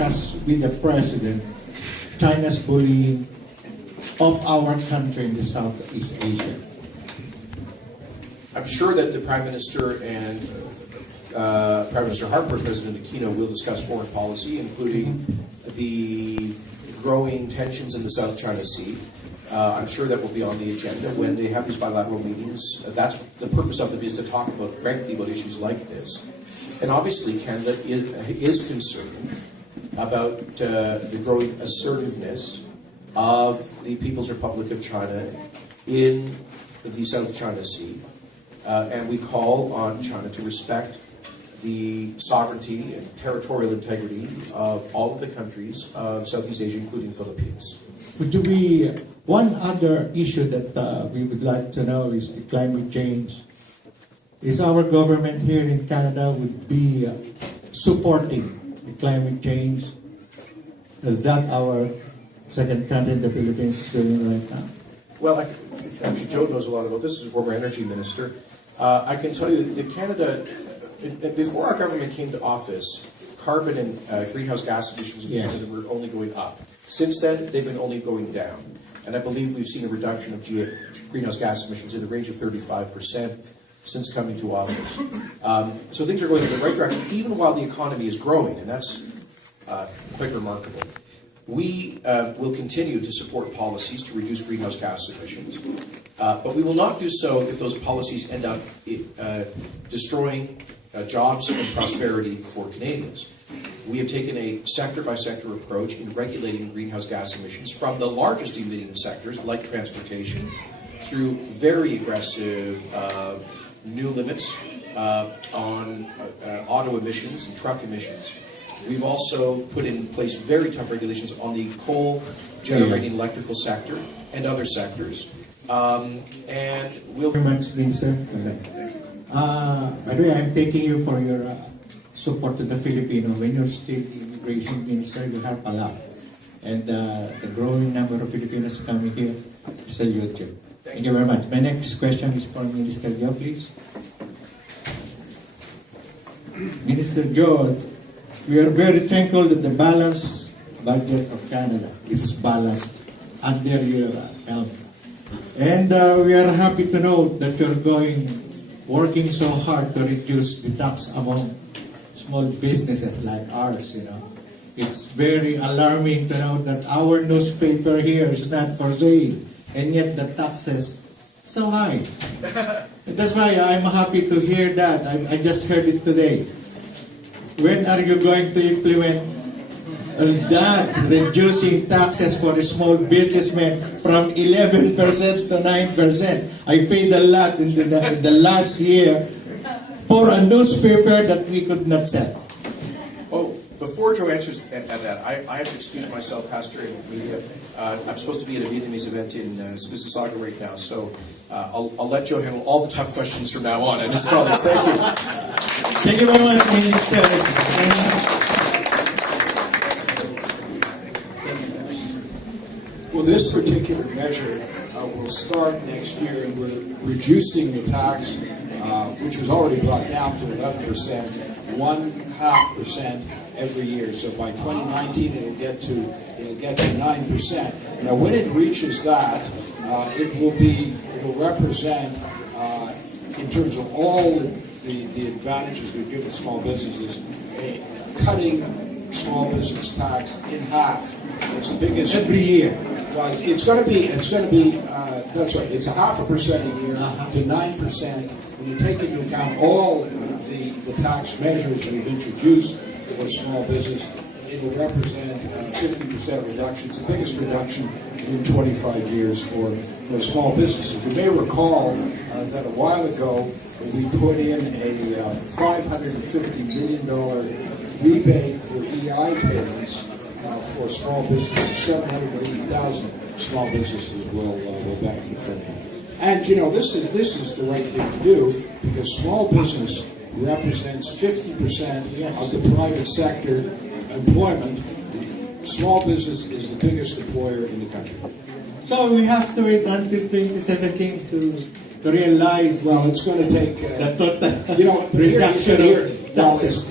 discuss with the President China's bullying of our country in the Southeast Asia? I'm sure that the Prime Minister and Prime Minister Harper, President Aquino, will discuss foreign policy, including the growing tensions in the South China Sea. I'm sure that will be on the agenda when they have these bilateral meetings. That's the purpose of them, is to talk about, frankly, about issues like this. And obviously, Canada is concerned about the growing assertiveness of the People's Republic of China in the South China Sea. And we call on China to respect the sovereignty and territorial integrity of all of the countries of Southeast Asia, including Philippines. One other issue that we would like to know is the climate change. Is our government here in Canada would be supporting the climate change that our second country, the Philippines, is doing right now? Well, actually, Joe knows a lot about this as a former energy minister. I can tell you that Canada, before our government came to office, carbon and greenhouse gas emissions in Canada were only going up. Since then, they've been only going down. And I believe we've seen a reduction of greenhouse gas emissions in the range of 35% since coming to office. So things are going in the right direction, even while the economy is growing, and that's quite remarkable. We will continue to support policies to reduce greenhouse gas emissions, but we will not do so if those policies end up destroying jobs and prosperity for Canadians. We have taken a sector-by-sector approach in regulating greenhouse gas emissions from the largest emitting sectors, like transportation, through very aggressive new limits on auto emissions and truck emissions. We've also put in place very tough regulations on the coal-generating electrical sector and other sectors. And we'll... Very much, Minister. By the way, I'm thanking you for your support to the Filipino. When you're still the immigration minister, you help a lot. And the growing number of Filipinos coming here, salute you. Thank you very much. My next question is for Minister Joe, please. Minister Joe, we are very thankful that the balanced budget of Canada is balanced under your help. And we are happy to know that you're working so hard to reduce the tax among small businesses like ours, you know. It's very alarming to know that our newspaper here is not for sale, and yet the taxes so high. That's why I'm happy to hear that. I just heard it today. When are you going to implement that, reducing taxes for the small businessmen from 11% to 9%? I paid a lot in the last year for a newspaper that we could not sell. Oh, before Joe answers at that, I have to excuse myself, Pastor. I'm supposed to be at a Vietnamese event in Mississauga right now, so I'll let Joe handle all the tough questions from now on. I just call this. Thank you. Thank you very much, Minister. Well, this particular measure will start next year, and we're reducing the tax, which was already brought down to 11%, 0.5% every year. So by 2019, it'll get to 9%. Now, when it reaches that, it will represent, in terms of all the advantages we've given small businesses, cutting small business tax in half. It's the biggest every year. Well, it's going to be. That's right. It's 0.5% a year to 9%. When you take into account all the tax measures we've introduced for small business, it will represent 50% reduction. It's the biggest reduction in 25 years for small businesses. You may recall that a while ago we put in a $550 million rebate for EI payments for small businesses. 780,000 small businesses will benefit from that. And you know, this is the right thing to do, because small business represents 50% of the private sector employment. Small business is the biggest employer in the country. So we have to wait until 2017 to realize. Well, it's going to take the total reduction of taxes.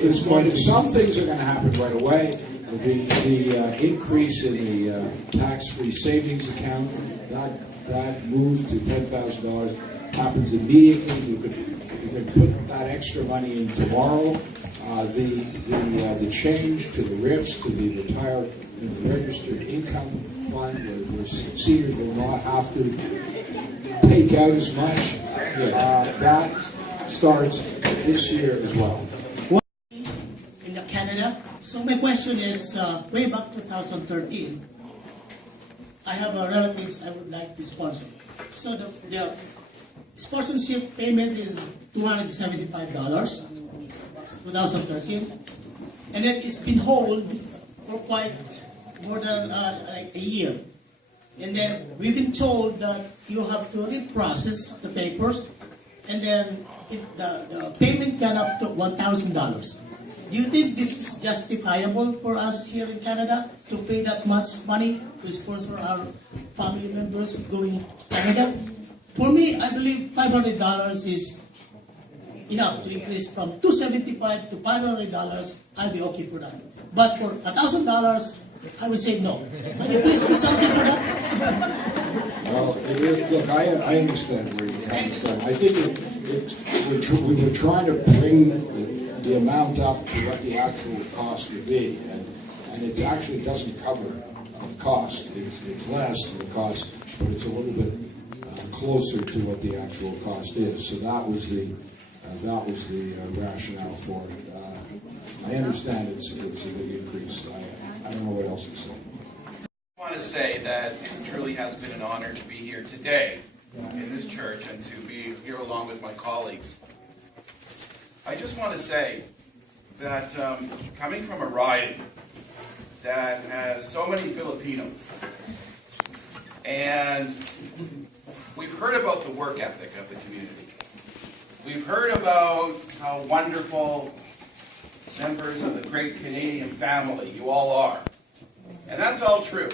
Some things are going to happen right away. The increase in the tax-free savings account, that move to $10,000 happens immediately. You can put that extra money in tomorrow. The change to the RIFs, to the retired and registered income fund, where seniors will not have to take out as much, that starts this year as well. In Canada. So my question is, way back 2013, I have relatives I would like to sponsor. So the sponsorship payment is $275, 2013, and then it's been hold for quite more than like a year. And then we've been told that you have to reprocess the papers, and then the payment can up to $1,000. Do you think this is justifiable for us here in Canada to pay that much money to sponsor our family members going to Canada? For me, I believe $500 is enough to increase from $275 to $500. I'll be okay for that. But for $1,000, I will say no. Can you please do something for that? Well, look, I understand where you're coming from. I think we were trying to bring the amount up to what the actual cost would be, and it actually doesn't cover the cost. It's less than the cost, but it's a little bit closer to what the actual cost is. So that was the rationale for it. I understand it's a big increase. I don't know what else to say. I want to say that it truly has been an honor to be here today in this church and to be here along with my colleagues. I just want to say that coming from a riding that has so many Filipinos, and we've heard about the work ethic of the community. We've heard about how wonderful members of the great Canadian family you all are. And that's all true.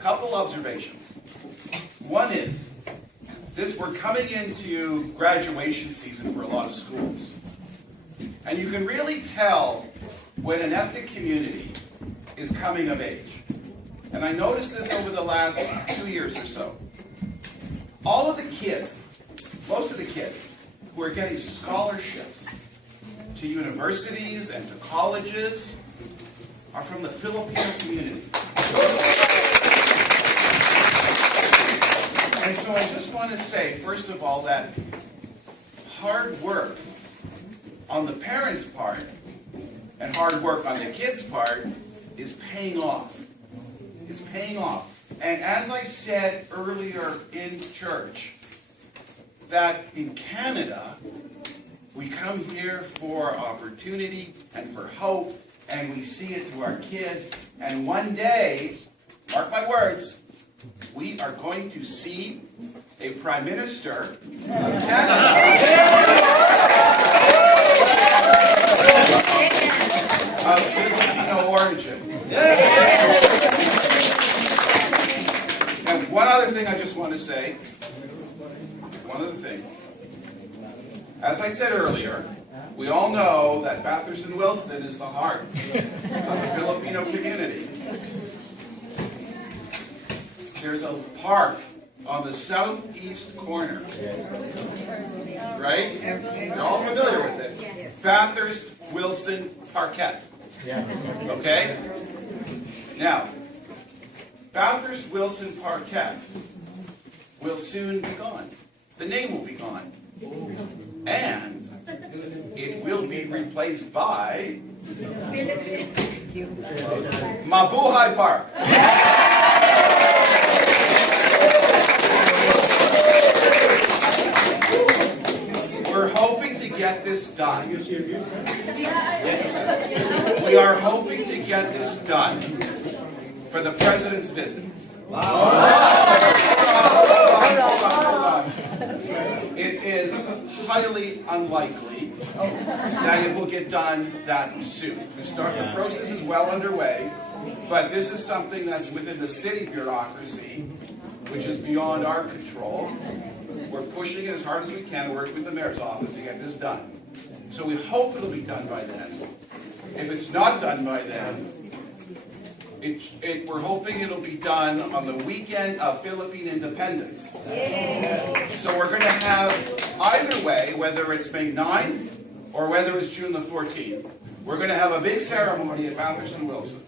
Couple observations. One is, we're coming into graduation season for a lot of schools. And you can really tell when an ethnic community is coming of age. And I noticed this over the last 2 years or so. All of the kids, most of the kids, who are getting scholarships to universities and to colleges are from the Filipino community. And so I just want to say, first of all, that hard work on the parents' part and hard work on the kids' part is paying off. It's paying off. And as I said earlier in church, that in Canada, we come here for opportunity and for hope, and we see it through our kids. And one day, mark my words, we are going to see a Prime Minister of Canada of Filipino origin. And one other thing I just want to say, one other thing. As I said earlier, we all know that Bathurst and Wilson is the heart of the Filipino community. There's a park on the southeast corner, right? You're all familiar with it. Bathurst Wilson Parkette. Okay? Now, Bathurst Wilson Parkette will soon be gone. The name will be gone. And it will be replaced by Mabuhay Park. We're hoping to get this done. We are hoping to get this done for the President's visit. It is highly unlikely that it will get done that soon. The process is well underway, but this is something that's within the city bureaucracy, which is beyond our control. We're pushing it as hard as we can, working with the mayor's office to get this done. So we hope it'll be done by then. If it's not done by then, we're hoping it'll be done on the weekend of Philippine independence. So we're going to have, either way, whether it's May 9 or whether it's June the 14th, we're going to have a big ceremony at Bathurst and Wilson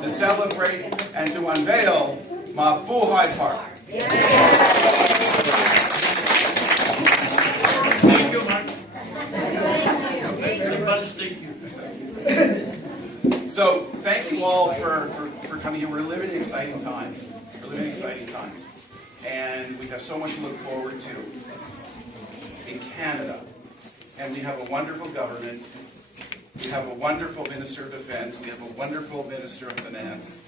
to celebrate and to unveil Mabuhay Park. Thank you, Mark. Very much, thank you. So, thank you all for coming here. We're living in exciting times. And we have so much to look forward to in Canada. And we have a wonderful government. We have a wonderful Minister of Defense. We have a wonderful Minister of Finance.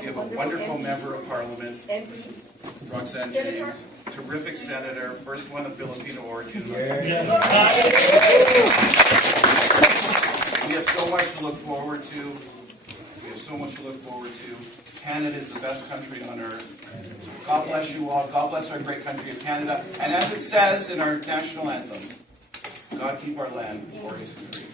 We have a wonderful Member of Parliament, Roxanne James. Terrific Senator, first one of Filipino origin. We have so much to look forward to. Canada is the best country on earth. God bless you all. God bless our great country of Canada. And as it says in our national anthem, God keep our land glorious and free.